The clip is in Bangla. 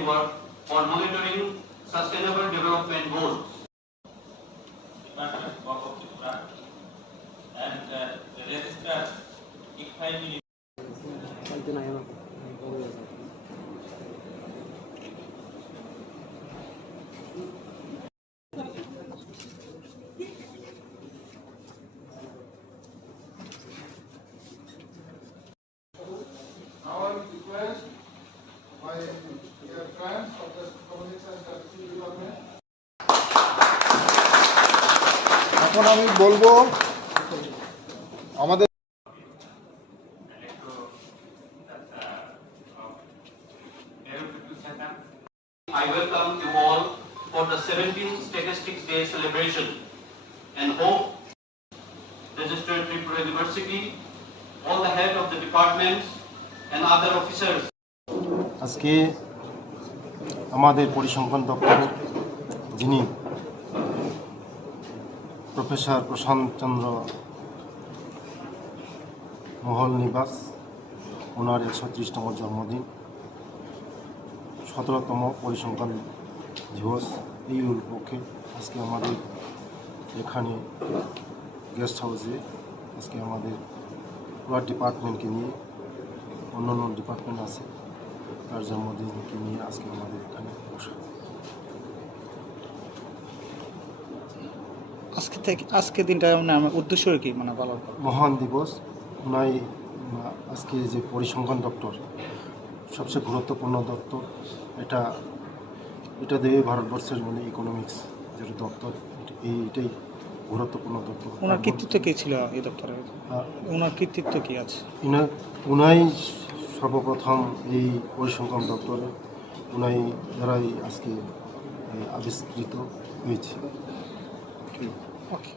daily work for monitoring sustainable development goals. Department of TRIPURA and the register ICFI Now I request my dear friends of the Communication and Strategy Department. এখন আমি বলবো আমাদের I welcome you all for the 17th Statistics Day celebration and hope registered Tripura University, all the head of the departments and other officers. আজকে আমাদের পরিসংখ্যান দপ্তরে যিনি প্রফেসর প্রশান্ত চন্দ্র মহল নিবাস ওনার 130তম জন্মদিন 17তম পরিসংখ্যান দিবস এই উপলক্ষে আজকে আমাদের এখানে গেস্ট হাউসে আজকে আমাদের পুরো ডিপার্টমেন্টকে নিয়ে অন্যান্য ডিপার্টমেন্ট আছে তার জন্মদিনকে নিয়ে আজকে আমাদের এখানে বসা। আজকে দিনটা মানে আমার উদ্দেশ্য কি মানে পালন মহান দিবস ওনাই আজকে যে পরিসংখ্যান দপ্তর সবচেয়ে গুরুত্বপূর্ণ দপ্তর এটা দিয়ে ভারতবর্ষের মানে ইকোনমিক্স যেটা দপ্তর এইটাই গুরুত্বপূর্ণ দপ্তর। ওনার কৃতিত্ব কী ছিল এই দপ্তরে? ওনার কৃতিত্ব কী আছে? উনাই সর্বপ্রথম এই পরিসংখ্যান দপ্তরে উনাই দ্বারাই আজকে আবিষ্কৃত হয়েছে। ওকে।